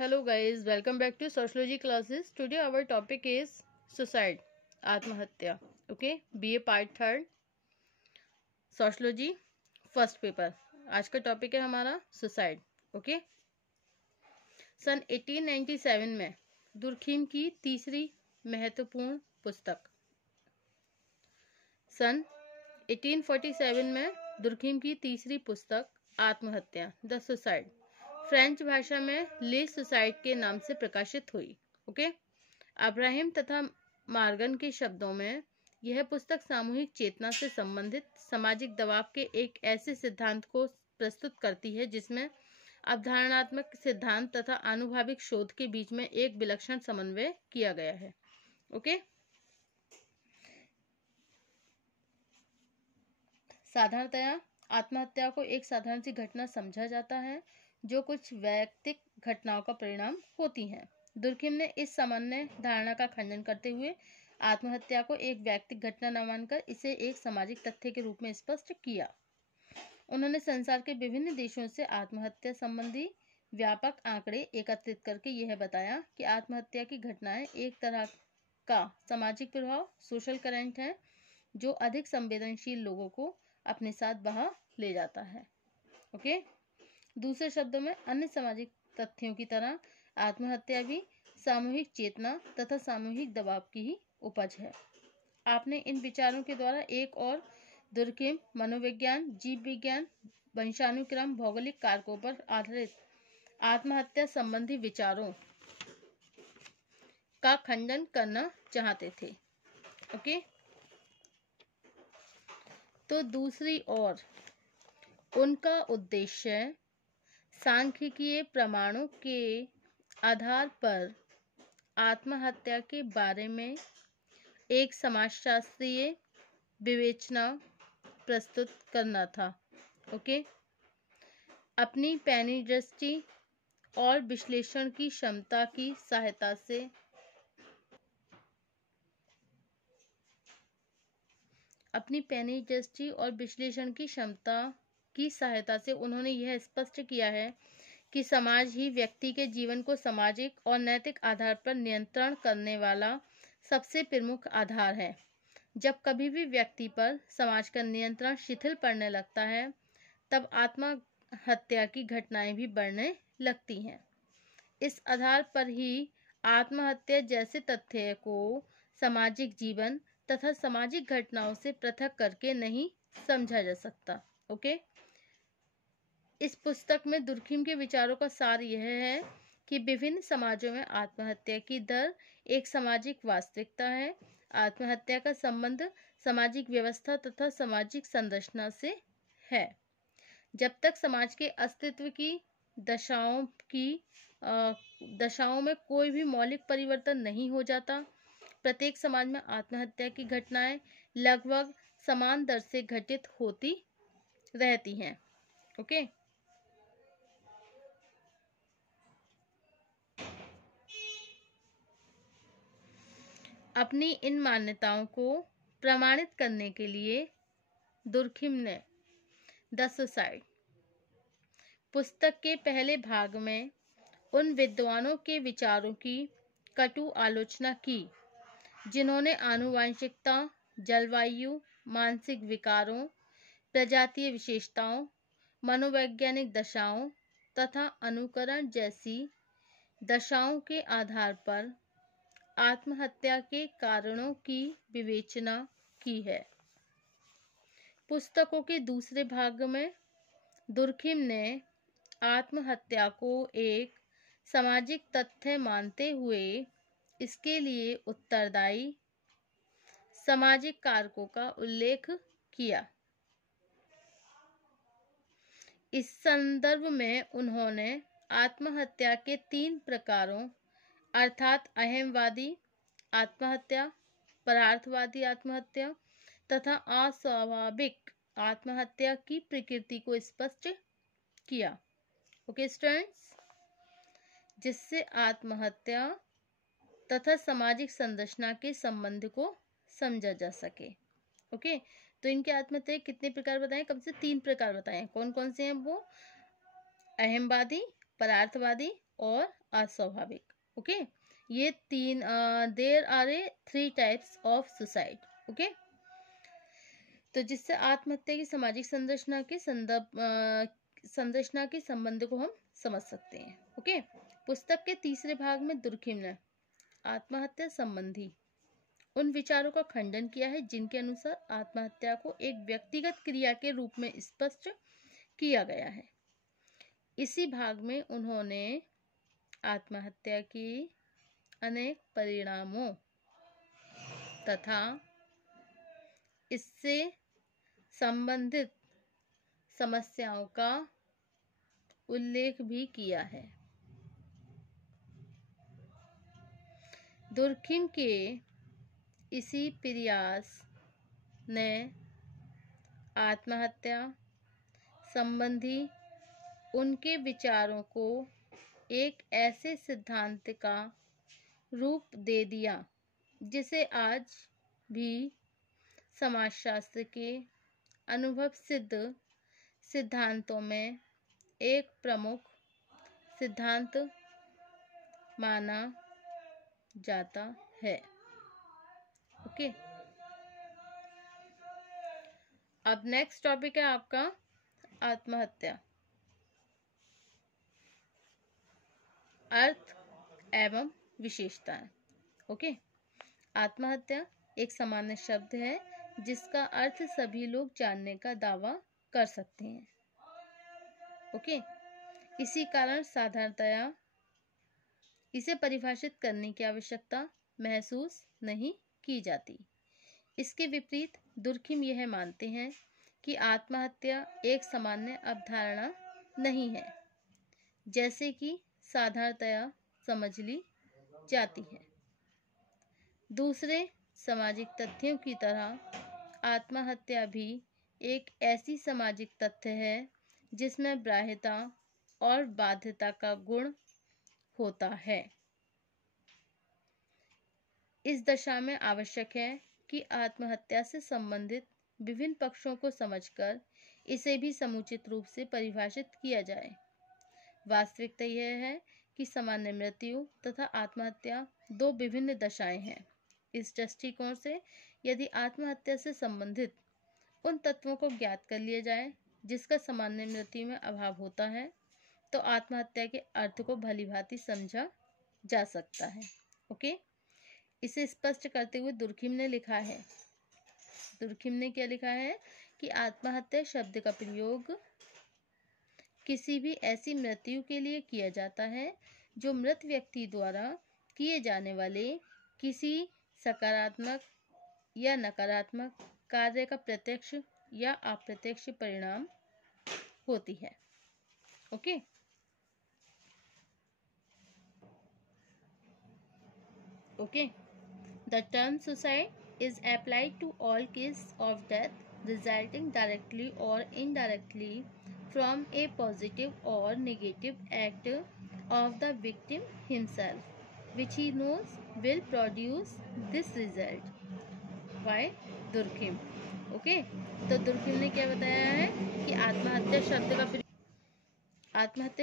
Hello guys, welcome back to sociology classes. Today our topic is suicide, आत्महत्या. Okay, BA part 3 sociology first paper. आज का topic है हमारा suicide. Okay, सन 1897 में Durkheim की तीसरी महत्वपूर्ण पुस्तक. सन 1847 में दुर्खीम की तीसरी पुस्तक आत्महत्या, द सुसाइड, फ्रेंच भाषा में ले सुसाइड के नाम से प्रकाशित हुई. ओके, अब्राहिम तथा मार्गन के शब्दों में यह पुस्तक सामूहिक चेतना से संबंधित सामाजिक दबाव के एक ऐसे सिद्धांत को प्रस्तुत करती है जिसमें अवधारणात्मक सिद्धांत तथा आनुभविक शोध के बीच में एक विलक्षण समन्वय किया गया है. ओके, साधारणतया आत्महत्या को एक साधारण सी घटना समझा जाता है जो कुछ वैयक्तिक घटनाओं का परिणाम होती हैं. दुर्खीम ने इस सामान्य धारणा का खंडन करते हुए आत्महत्या को एक वैयक्तिक घटना न मानकर इसे एक सामाजिक तथ्य के रूप में स्पष्ट किया. उन्होंने संसार के विभिन्न देशों से आत्महत्या संबंधी व्यापक आंकड़े एकत्रित करके यह बताया कि आत्महत्या की घटनाएं एक तरह का सामाजिक प्रभाव, सोशल करंट है जो अधिक संवेदनशील लोगों को अपने साथ बहा ले जाता है. ओके, दूसरे शब्दों में अन्य सामाजिक तथ्यों की तरह आत्महत्या भी सामूहिक चेतना तथा सामूहिक दबाव की ही उपज है. आपने इन विचारों के द्वारा एक और दुर्खीम मनोविज्ञान, जीव विज्ञान, वंशानुक्रम, भौगोलिक कारकों पर आधारित आत्महत्या संबंधी विचारों का खंडन करना चाहते थे. ओके, तो दूसरी ओर उनका उद्देश्य सांख्यिकीय प्रमाणों के आधार पर आत्महत्या के बारे में एक समाजशास्त्रीय विवेचना प्रस्तुत करना था. ओके, अपनी पैनी दृष्टि और विश्लेषण की क्षमता की सहायता से उन्होंने यह स्पष्ट किया है कि समाज ही व्यक्ति के जीवन को सामाजिक और नैतिक आधार पर नियंत्रण करने वाला सबसे प्रमुख आधार है. जब कभी भी व्यक्ति पर समाज का नियंत्रण शिथिल पड़ने लगता है तब आत्महत्या की घटनाएं भी बढ़ने लगती हैं. इस आधार पर ही आत्महत्या जैसे तथ्य को सामाजिक जीवन तथा सामाजिक घटनाओं से पृथक करके नहीं समझा जा सकता. ओके, इस पुस्तक में दुर्खीम के विचारों का सार यह है कि विभिन्न समाजों में आत्महत्या की दर एक सामाजिक वास्तविकता है. आत्महत्या का संबंध सामाजिक व्यवस्था तथा सामाजिक संरचना से है. जब तक समाज के अस्तित्व की दशाओं में कोई भी मौलिक परिवर्तन नहीं हो जाता, प्रत्येक समाज में आत्महत्या की घटनाएं लगभग समान दर से घटित होती रहती हैं. ओके, अपनी इन मान्यताओं को प्रमाणित करने के लिए दुर्खीम ने द सुसाइड पुस्तक के पहले भाग में उन विद्वानों के विचारों की कटु आलोचना की जिन्होंने आनुवंशिकता, जलवायु, मानसिक विकारों, प्रजातीय विशेषताओं, मनोवैज्ञानिक दशाओं तथा अनुकरण जैसी दशाओं के आधार पर आत्महत्या के कारणों की विवेचना की है. पुस्तकों के दूसरे भाग में दुर्खीम ने आत्महत्या को एक सामाजिक तथ्य मानते हुए इसके लिए उत्तरदायी सामाजिक कारकों का उल्लेख किया. इस संदर्भ में उन्होंने आत्महत्या के 3 प्रकारों अर्थात अहमवादी आत्महत्या, परार्थवादी आत्महत्या तथा अस्वाभाविक आत्महत्या की प्रकृति को स्पष्ट किया. ओके स्टूडेंट्स, जिससे आत्महत्या तथा सामाजिक संरचना के संबंध को समझा जा सके. ओके, तो इनके आत्महत्या कितने प्रकार बताएं? कम से 3 प्रकार बताएं. कौन कौन से हैं वो? अहमवादी, परार्थवादी और अस्वाभाविक। ओके, ये तीन there are a 3 types of suicide. Okay, तो जिससे आत्महत्या की सामाजिक संरचना के संबंध को हम समझ सकते हैं। ओके, पुस्तक के तीसरे भाग में दुर्खिम ने आत्महत्या संबंधी उन विचारों का खंडन किया है जिनके अनुसार आत्महत्या को एक व्यक्तिगत क्रिया के रूप में स्पष्ट किया गया है। इसी भाग में उन्होंने आत्महत्या की अनेक परिणामों तथा इससे संबंधित समस्याओं का उल्लेख भी किया है। दुर्खिम के इसी प्रयास ने आत्महत्या संबंधी उनके विचारों को एक ऐसे सिद्धांत का रूप दे दिया जिसे आज भी समाजशास्त्र के अनुभव सिद्ध सिद्धांतों में एक प्रमुख सिद्धांत माना जाता है। ओके, अब नेक्स्ट टॉपिक है आपका आत्महत्या, अर्थ एवं विशेषताएं। ओके, आत्महत्या एक सामान्य शब्द है जिसका अर्थ सभी लोग जानने का दावा कर सकते हैं। ओके, इसी कारण साधारणतया इसे परिभाषित करने की आवश्यकता महसूस नहीं की जाती। इसके विपरीत दुर्खिम यह मानते हैं कि आत्महत्या एक सामान्य अवधारणा नहीं है जैसे कि साधारणतया समझ ली जाती है। दूसरे सामाजिक तथ्यों की तरह आत्महत्या भी एक ऐसी सामाजिक तथ्य है जिसमें बाह्यता और बाध्यता का गुण होता है। इस दशा में आवश्यक है कि आत्महत्या से संबंधित विभिन्न पक्षों को समझकर इसे भी समुचित रूप से परिभाषित किया जाए। वास्तविकता यह है कि सामान्य मृत्यु तथा आत्महत्या दो विभिन्न दशाएं हैं। इस दृष्टिकोण से यदि आत्महत्या से संबंधित उन तत्वों को ज्ञात कर लिया जाए जिसका सामान्य मृत्यु में अभाव होता है तो आत्महत्या के अर्थ को भलीभांति समझा जा सकता है। ओके, इसे स्पष्ट करते हुए दुर्खिम ने लिखा है, दुर्खिम ने क्या लिखा है कि आत्महत्या शब्द का प्रयोग किसी भी ऐसी मृत्यु के लिए किया जाता है जो मृत व्यक्ति द्वारा किए जाने वाले किसी सकारात्मक या नकारात्मक कार्य का प्रत्यक्ष या अप्रत्यक्ष परिणाम होती है। Okay, okay, the term suicide is applied to all cases of death resulting directly or indirectly from a positive or negative act of the victim himself, which he knows will produce this result. Why? Durkheim. Okay, तो Durkheim ने क्या बताया है कि आत्महत्या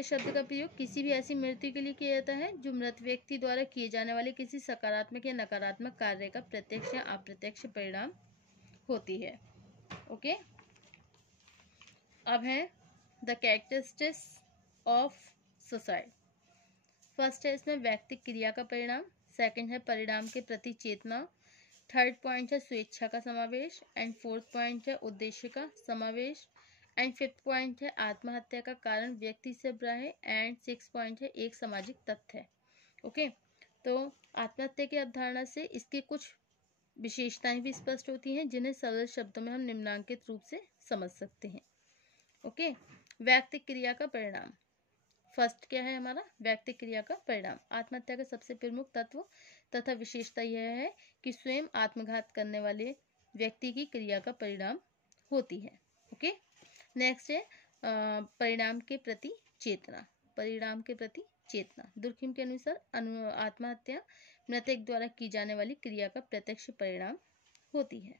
शब्द का प्रयोग किसी भी ऐसी मृत्यु के लिए किया जाता है जो मृत व्यक्ति द्वारा किए जाने वाले किसी सकारात्मक या नकारात्मक कार्य का प्रत्यक्ष या अप्रत्यक्ष परिणाम होती है। ओके, अब है the characteristics of suicide. First है इसमें व्यक्तिक क्रिया का परिणाम, सेकंड है परिणाम के प्रति चेतना, थर्ड पॉइंट है स्वेच्छा का समावेश, एंड फोर्थ पॉइंट है उद्देश्य का समावेश, एंड फिफ्थ पॉइंट है आत्महत्या का कारण व्यक्ति से बाह्य, एंड सिक्स पॉइंट है एक सामाजिक तथ्य। ओके, तो आत्महत्या की अवधारणा से इसकी कुछ विशेषताएं भी स्पष्ट होती हैं जिन्हें सरल शब्दों में हम निम्नांकित रूप से समझ सकते हैं। ओके, व्यक्तिक क्रिया का परिणाम। फर्स्ट क्या है हमारा व्यक्तिक क्रिया का परिणाम। आत्महत्या का सबसे प्रमुख तत्व तथा विशेषता यह है कि स्वयं आत्मघात करने वाले व्यक्ति की क्रिया का परिणाम होती है। ओके, नेक्स्ट है परिणाम के प्रति चेतना। परिणाम के प्रति चेतना, दुर्खिम के अनुसार आत्महत्या मृतक द्वारा की जाने वाली क्रिया का प्रत्यक्ष परिणाम होती है।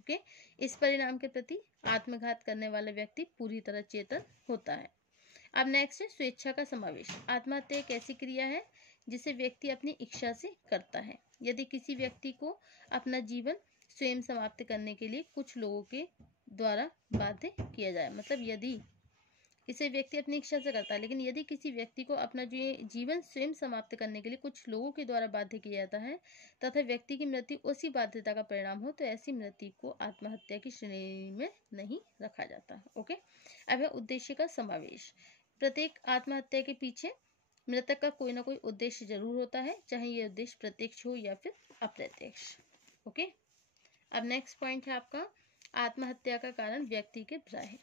ओके, इस परिणाम के प्रति आत्मघात करने वाला व्यक्ति पूरी तरह चेतन होता है। अब नेक्स्ट है स्वेच्छा का समावेश। आत्महत्या एक ऐसी क्रिया है जिसे व्यक्ति अपनी इच्छा से करता है। यदि किसी व्यक्ति को अपना जीवन स्वयं समाप्त करने के लिए कुछ लोगों के द्वारा बाध्य किया जाए, मतलब यदि इसे व्यक्ति अपनी इच्छा से करता है, लेकिन यदि किसी व्यक्ति को अपना जीवन स्वयं समाप्त करने के लिए कुछ लोगों के द्वारा बाध्य किया जाता है तथा व्यक्ति की मृत्यु उसी बाध्यता का परिणाम हो, तो ऐसी मृत्यु को आत्महत्या की श्रेणी में नहीं रखा जाता। ओके, अब है उद्देश्य का समावेश। प्रत्येक आत्महत्या के पीछे मृतक का कोई ना कोई उद्देश्य जरूर होता है, चाहे ये उद्देश्य प्रत्यक्ष हो या फिर अप्रत्यक्ष। ओके, अब नेक्स्ट पॉइंट है आपका आत्महत्या का कारण व्यक्ति के भ्राय।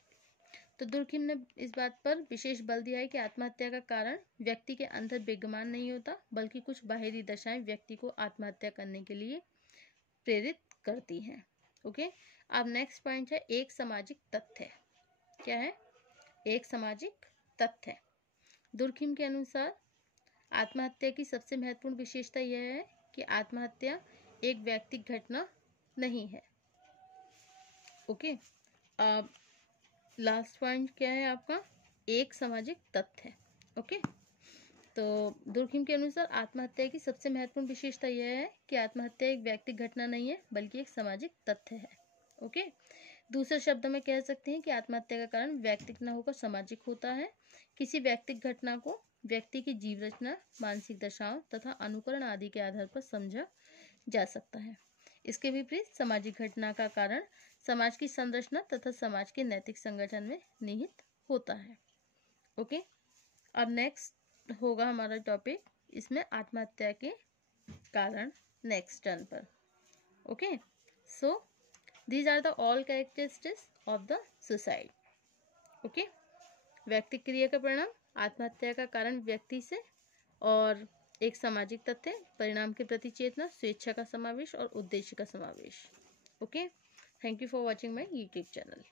तो दुर्खिम ने इस बात पर विशेष बल दिया है कि आत्महत्या का कारण व्यक्ति के अंदर विद्यमान नहीं होता, बल्कि कुछ बाहरी दशाएं व्यक्ति को आत्महत्या करने के लिए प्रेरित करती हैं। ओके, अब नेक्स्ट पॉइंट है एक सामाजिक तथ्य। क्या है? एक सामाजिक तथ्य। दुर्खिम के अनुसार आत्महत्या की सबसे महत्वपूर्ण विशेषता यह है कि आत्महत्या एक व्यक्तिगत घटना नहीं है। ओके, अब लास्ट पॉइंट क्या है आपका? एक सामाजिक तथ्य। ओके, तो दुर्खिम के अनुसार आत्महत्या की सबसे महत्वपूर्ण विशेषता यह है कि आत्महत्या एक व्यक्तिगत घटना नहीं है, बल्कि एक सामाजिक तथ्य है। ओके, दूसरे शब्दों में कह सकते हैं कि आत्महत्या का कारण व्यक्तिगत न होकर सामाजिक होता है। किसी व्यक्तिगत घटना को व्यक्ति की जीव रचना, मानसिक दशाओं तथा अनुकरण आदि के आधार पर समझा जा सकता है। इसके विपरीत सामाजिक घटना का कारण समाज की संरचना तथा समाज के नैतिक संगठन में निहित होता है। ओके, अब नेक्स्ट होगा हमारा टॉपिक, इसमें आत्महत्या के कारण नेक्स्ट टर्न पर। Okay, so these are the all characteristics of the suicide. Okay, व्यक्ति क्रिया का परिणाम, आत्महत्या का कारण व्यक्ति से, और एक सामाजिक तथ्य, परिणाम के प्रति चेतना, स्वेच्छा का समावेश और उद्देश्य का समावेश। Okay, thank you for watching my YouTube channel.